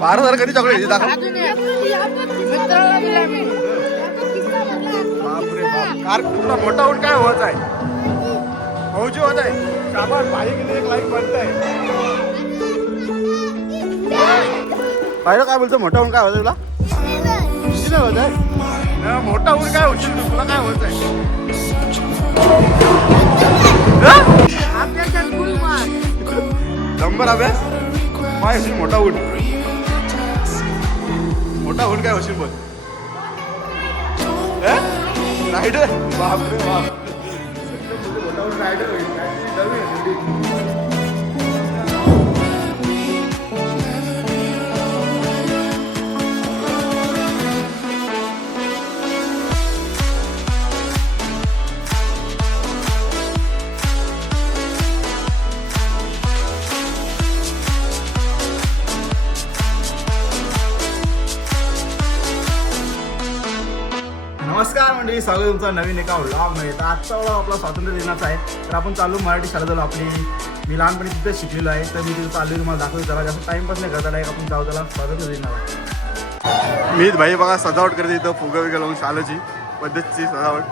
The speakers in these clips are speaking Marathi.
बारा हजार कधी चॉकलेट दाखव. कार तुला मोठा होऊन काय होत आहे? फौजी होत आहे. भाई किती एक लाईक बनत आहे पाहिलं काय बोलतो? मोठा होऊन काय होत तुला? किती होत आहे. न, मोठा होऊन काय होशील तुला काय होत आहे? नंबर अभ्यास काय होशील मोठा होऊन मोठा होऊन काय होशील बोल. रायडर? बापरे बाप. मोठा होऊन रायडर होईल. स्वागत नवीन एका व्लॉगमध्ये तर आजचा व्लॉग आपला स्वातंत्र्य दिनाचा आहे. तर आपण चालू मराठी शाळा झालो आपली मी लहानपणी तिथे शिकलेलो आहे. तर मी तिथे चालू तुम्हाला दाखवतो जरा. जास्त टाईमपास नाही करता आपण जाऊ त्याला स्वातंत्र्य दिनाला मी भाई बघा सजावट करते इथं फुगं बिगा लावून शाळेची पद्धतची सजावट.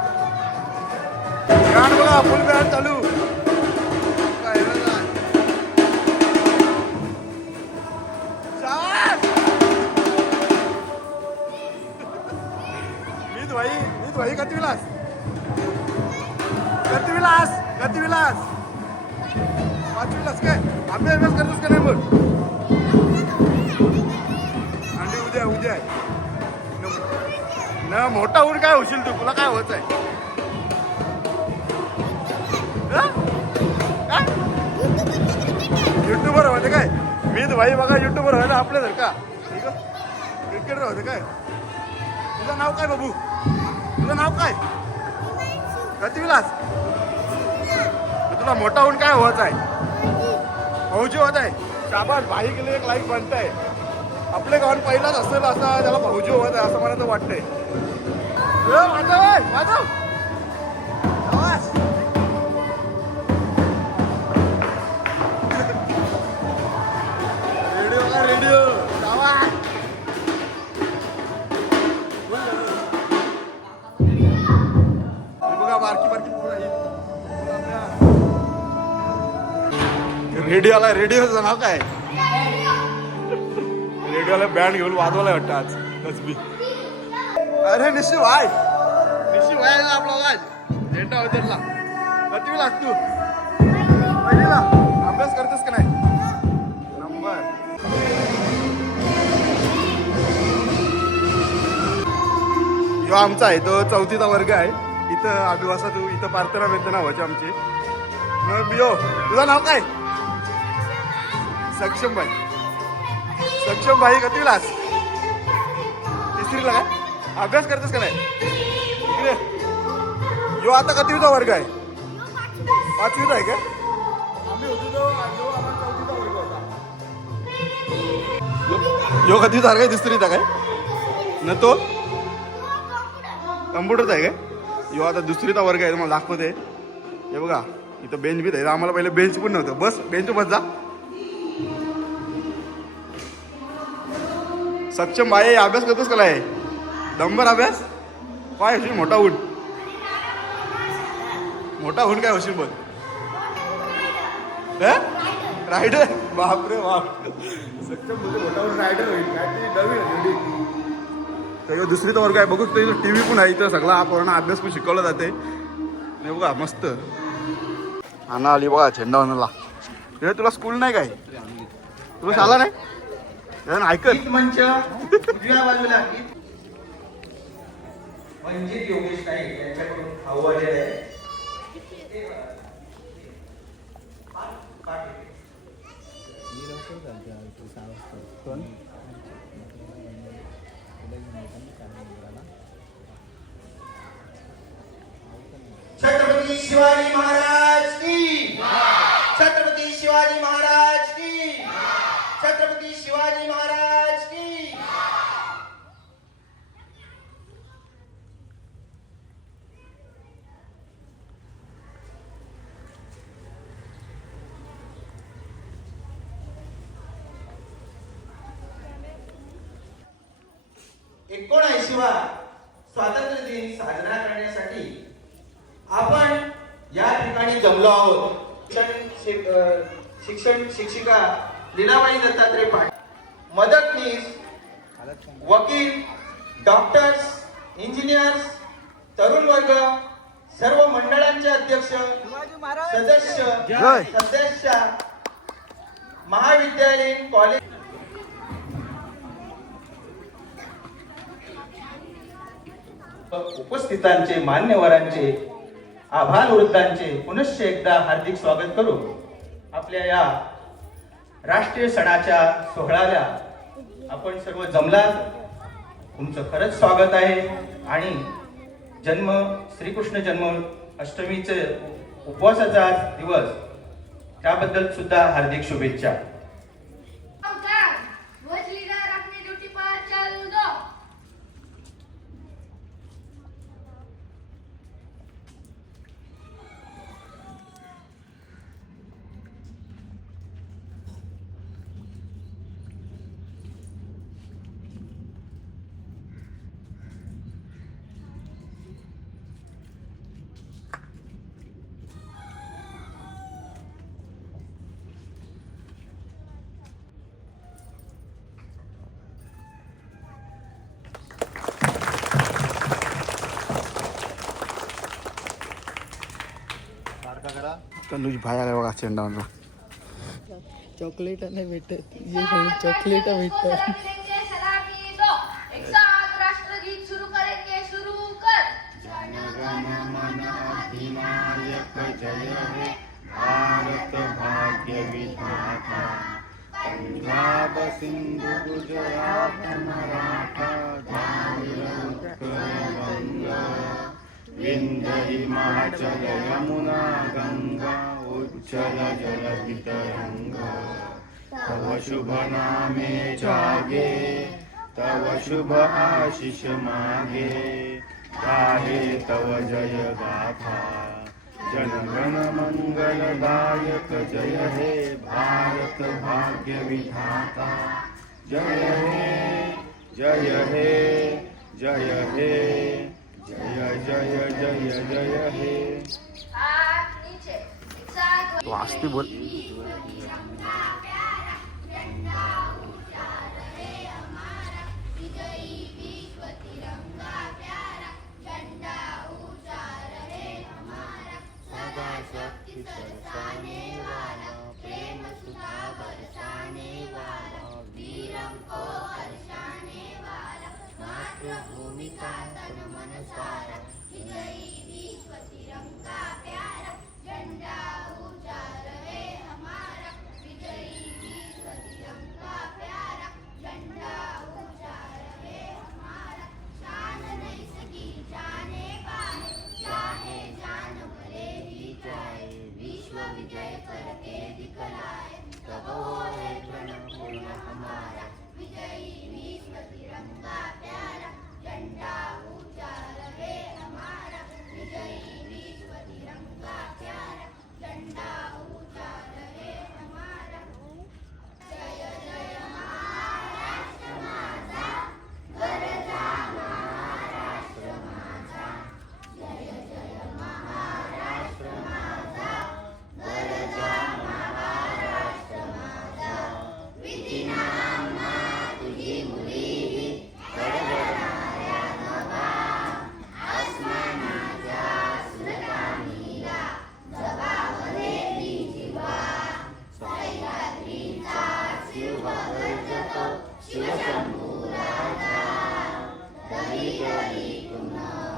बघा फुल चालू. न- मोठा होऊन काय होशील तू? तुला काय होत आहे युट्यूबर होते काय? मी भाई बघा युट्यूबर व्हायला आपल्या जर का क्रिकेटर होते काय? तुझं नाव काय बाबू? तुझं नाव काय? गतिविलास तुला मोठा होऊन काय होत आहे भाऊजी होत आहे. शाबास भाई गेले एक लाईक बनत आहे आपले गावात पहिलाच असेल असा त्याला भाऊजी होत आहे असं मला तर वाटतंय. ए, माधव ए, माधव शाबास. रेडिओ का रेडिओ शाबास. बघा बारकी बारकी पोरं आहेत. रेडिओ आला रेडिओचं नाव काय रेडिओला बँड घेऊन वाजवायला वाटतं आज कसबी अरे निश्चित भाई निश्चित भाई आपला आवाज. झेंडा होतेला किती लाग तू. पहिलीला अभ्यास करतेस का नाही? नंबर. ह्यो आमचा आहे तो चौथीचा वर्ग आहे. इथं आदिवासा तू इथं प्रार्थना वेदना नावाचे आमचे. मग बियो तुझं नाव काय? सक्षम भाई सक्षम भाई का क्लास तिसरीला काय अभ्यास करतेस का नाही? यो आता कितवीचा वर्ग आहे? पाचवीचा आहे का? आम्ही होतो तो यो चौथीचा वर्ग आहे तिसरीचा काय? न तो? कम्प्युटरचा आहे काय यो आता दुसरीचा वर्ग आहे तुम्हाला दाखवते. हे बघा इथं बेंच बी आहे. आम्हाला पहिले बेंच पण नव्हतं. बस बेंच बस जा. सक्षम भाई अभ्यास करतोस का आहे दंबर अभ्यास? काय होशील मोठा होऊन मोठा होऊन काय होशील बोल. रायडर बापरे बाप. सक्षम बोलतो मोठा होऊन रायडर होईल. काय नवीन तर वर्ग आहे. बघू टी व्ही पण आहे इथं. सगळा पूर्ण अभ्यास पण शिकवला जाते. नाही बघा मस्त. आणा आली बघा झेंडा वनाला हे तुला स्कूल नाही काय? तुला शाला नाही? जरा ऐकत. मंच. मंजित योगेश नाईक यांच्याकडून आव्हान आहे. छत्रपती शिवाजी महाराज की? छत्रपती शिवाजी महाराज की छत्रपती शिवाजी महाराज की एकोणऐंशीवा स्वातंत्र्य दिन साजरा करण्यासाठी आपण या ठिकाणी जमलो आहोत शिक्षण शिक- अ, शिक्षण शिक्षिका लीलाबाई दत्तात्रय पाटील. मदतनीस वकील डॉक्टर्स इंजिनियर्स तरुण वर्ग सर्व मंडळांचे अध्यक्ष सदस्य. सदस्य महाविद्यालयीन कॉलेज उपस्थितांचे मान्यवरांचे आभार वृद्धांचे पुनश्च एकदा हार्दिक स्वागत करू. आपल्या या राष्ट्रीय सणाच्या सोहळ्याला आपण सर्व जमलात. तुमचं खरंच स्वागत आहे. आणि जन्म श्रीकृष्ण जन्म अष्टमीचे उपवासाचा दिवस. त्याबद्दल सुद्धा हार्दिक शुभेच्छा. तनुज भाई आला बघा चेंडावरला चॉकलेट नाही भेटत. ये चॉकलेट भेटतात शुरू कर भारत भाग्य विधाता पंजाब सिंधु गुजरात मराठा विंध्य हिमाचल यमुना गंगा उच्छल जल तव शुभ नामे जागे तव शुभ आशिष मागे। गाहे तव जय गाथा। जनगण मङ्गलदायक जय हे भारत भाग्य विधाता। जय हे जय हे जय हे। जय जय जय जय हे हाथ नीचे Assalamualaikum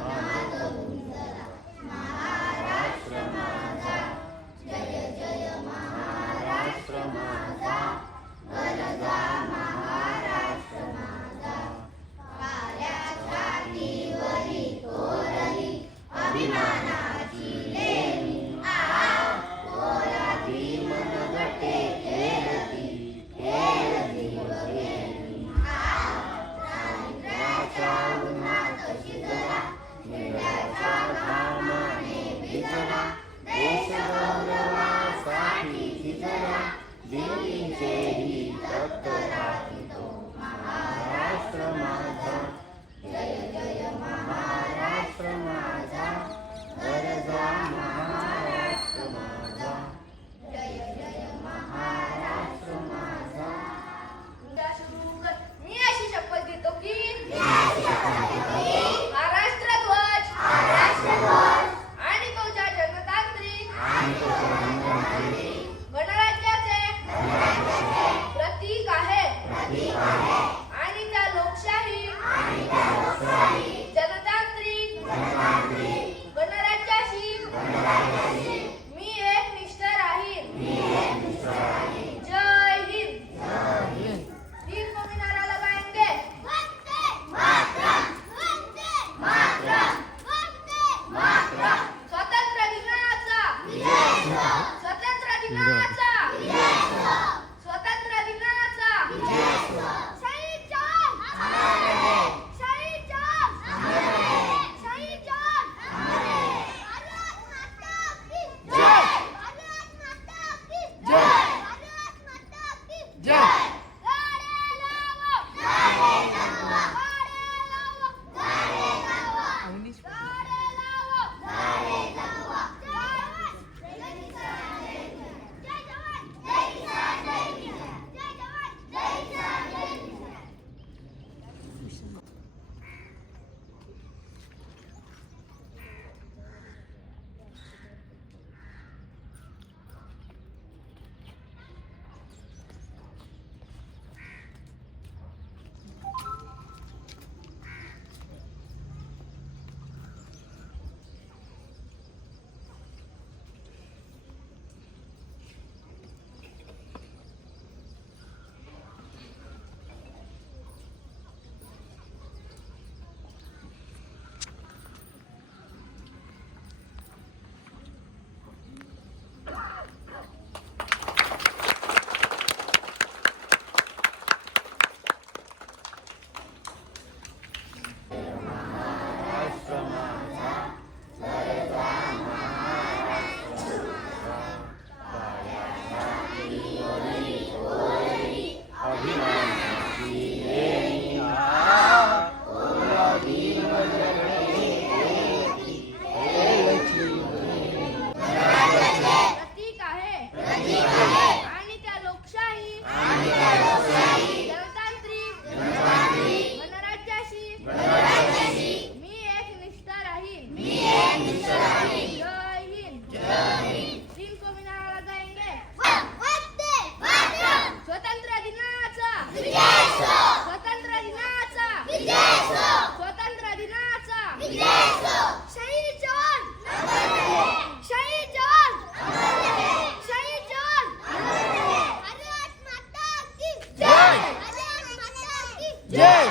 जय.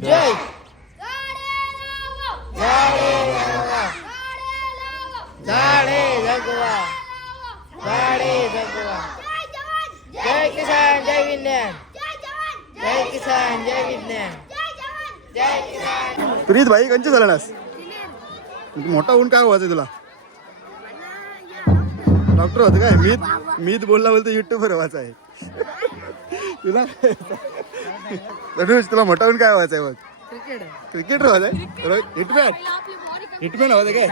जय. झाडे जय किसान जय विज्ञान. जय किसान जय विज्ञान. प्रीत भाई कंचे झाला मोठा ऊन काय व्हायचं तुला? डॉक्टर होत काय? मीत मीत बोलला बोलतो युट्यूबवर व्हायचं आहे तुला तनुज तुला मोठा होऊन काय व्हायचं आहे बघ? क्रिकेट क्रिकेटर व्हायचं हिटमॅन. हिटमॅन व्हायचं काय?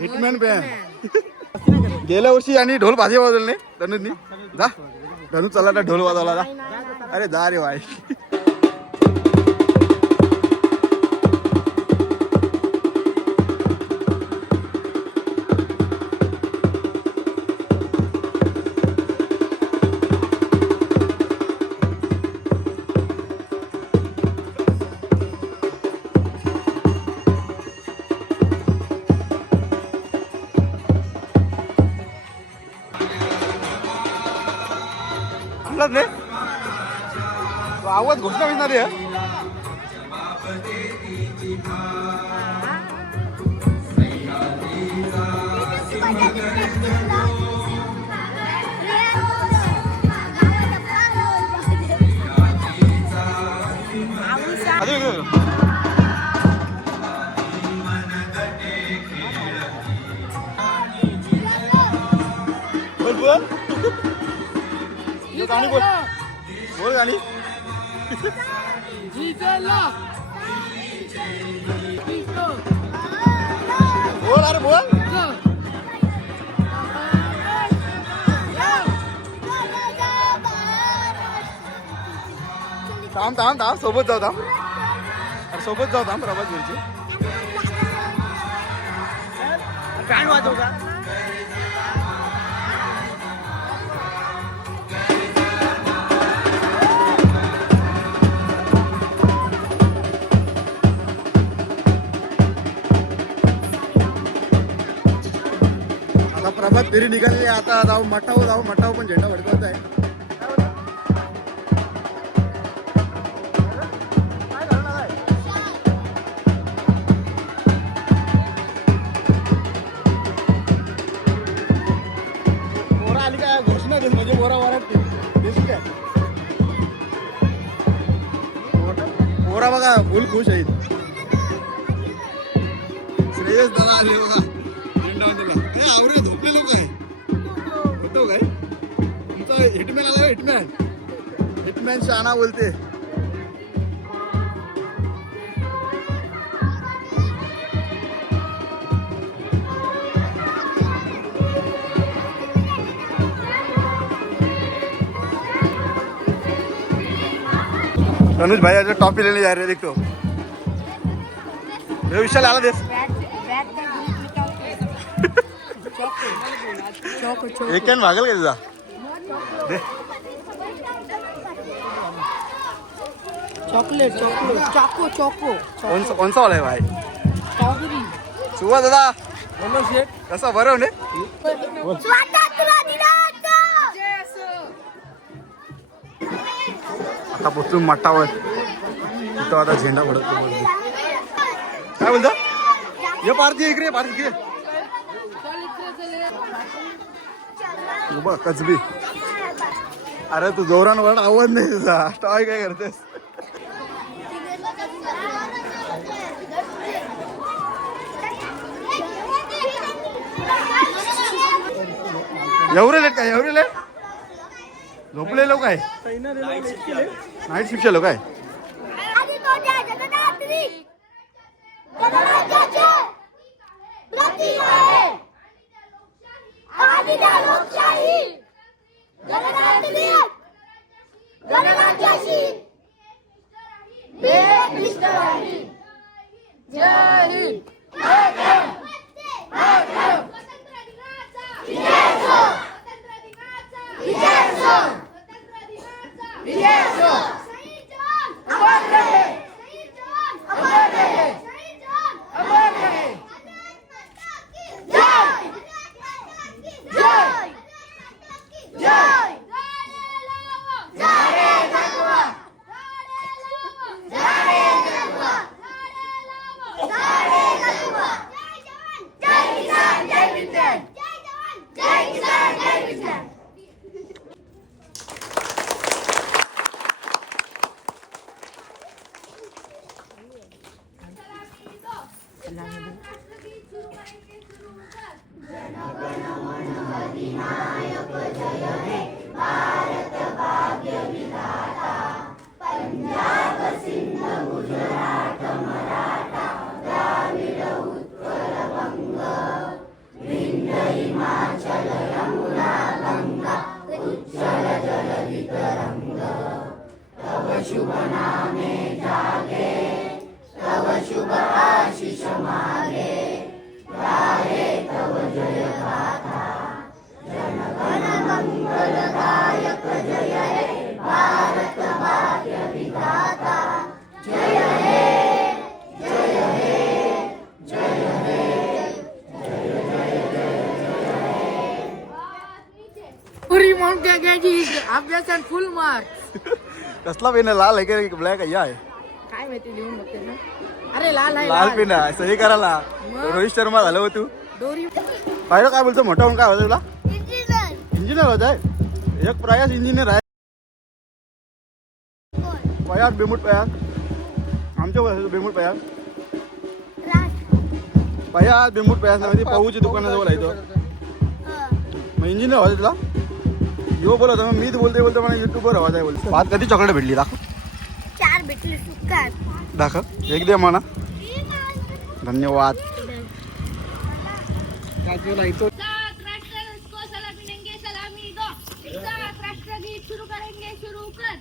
हिटमॅन पॅन गेल्या वर्षी आणि ढोल भाजी वाजवले तनुजनी जा. धनु चला ढोल वाजवला जा. अरे जा रे भाई. तो आवाज घोषणा विसणार आहे. बोल बोल गाणी बोल बोल गाणी बोल अरे बोल. थांब थांब थांब सोबत जाऊ थांब. अरे सोबत जाऊ थांब प्रभात घरची बँड वाजव का आता प्रभात फेरी निघाली आता जाऊ मठावर जाऊ मठावर पण झेंडा भडकवत आहे. म्हणजे बोरा बोरा बघा फुल खुश आहेत. श्रेयस दादा आले बघा. हिटमॅन आला हिटमॅन हिटमॅन शाना बोलते अनुज भाई आज टॉपी लेने जा रहे हैं देखो ये विशाल आला देस एक कॅन भागल का तुझा चॉकलेट चॉकलेट. Choco choco. कौन सा कौन सा वाला है भाई? स्ट्रॉबेरी सुबह दादा. कसा बरं ने? आता पोचलो मठावर तिथं आता झेंडा पडतो बोलतो. काय बोलतो? ये पारती इकडे पारती इकडे. हे बघ कचबी अरे तू जोरान वरड आवाज नाही तुझा. टाय काय करतेस? एवढे लेट काय? एवढे लेट झोपले लोक आहे नाईट शिफ्टचे लोक आहे. आम्ही द्या लोकशाही गणराज्य गणराज्याशी बेनिष्ठ राहील जय हिंद Yes, sir. पेन आहे लाल आहे की ब्लॅक आहे या आहे काय माहिती लिहून बघते ना. अरे लाल आहे लाल पेन आहे सही करायला रोहित शर्मा झालं हो तू. दोरी पाहिलं काय बोलतो मोठा होऊन काय होतं तुला? इंजिनियर होत आहे? एक प्रयास इंजिनियर आहे. पयास बेमुट पयास आमच्या वयाचं बेमुट पयास पयास बेमुट पयास नाही पाहूच्या दुकानाजवळ आहे तो. मग इंजिनियर व्हायचं तुला? यो बोलत मग मीच बोलते बोलते मला युट्यूबवर हवा आहे बोलते भात कधी चॉकलेट भेटली? दाखव. चार भेटले सुकार दाखव. एक दे म्हणा धन्यवाद. सात राष्ट्र को सलामी देंगे सलामी दो शुरू करेंगे शुरू कर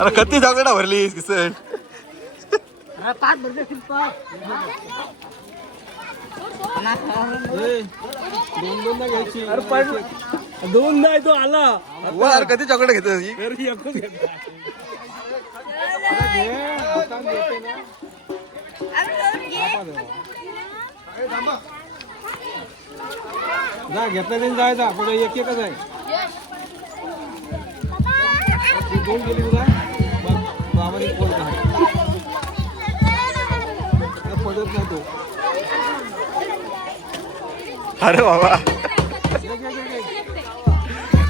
अरे कत्ती जागडा भरली किसन? पाच भरले पाच दोन नाही तो आला वर कधी चॉकलेट घेतो जा घेतला नाही जायचा पुढे एक एकच आहे तू दोन गेली तुला बाबा फोन पडत नाही तो अरे बाबा.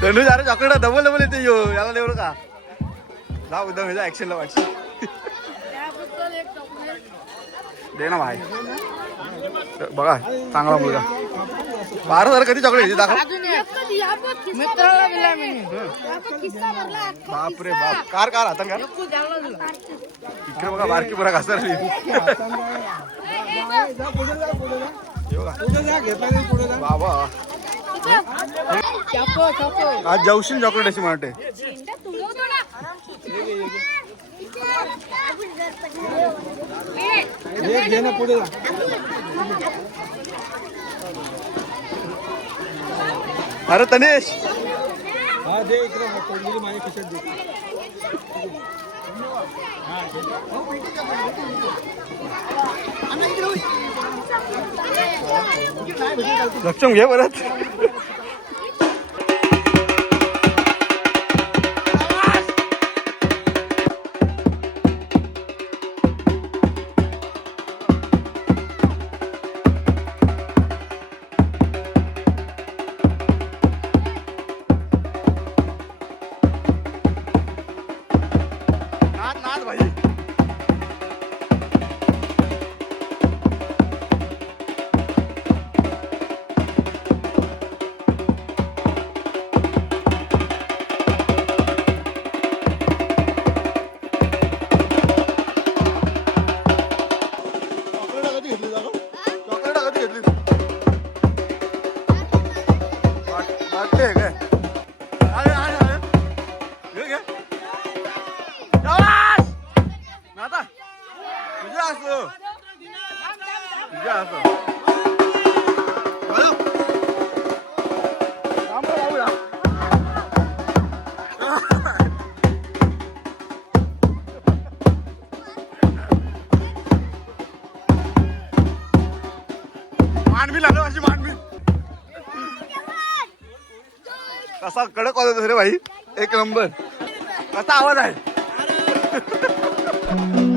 धनुष अरे चॉकलेट डबल डबल येते यो याला लेवर का जा उद्या माझ्या ऍक्शनला वाटशी दे ना भाई बघा चांगला मुलगा. बारा हजार कधी चॉकलेट दाखव. मित्राला दिला मी. बाप रे बाप. कार कार आता कार इकडे बघा बारकी बघा. कसं आज जाऊशील चॉकलेट अशी म्हणते घे ना पुढे जा अरे तनेश. हा दे इकडे पडलेली माझ्या खिशात दे लक्षम घे परत. वाट- वाटते असा कडक आवाज होता रे भाई एक नंबर. कसा आवाज आहे.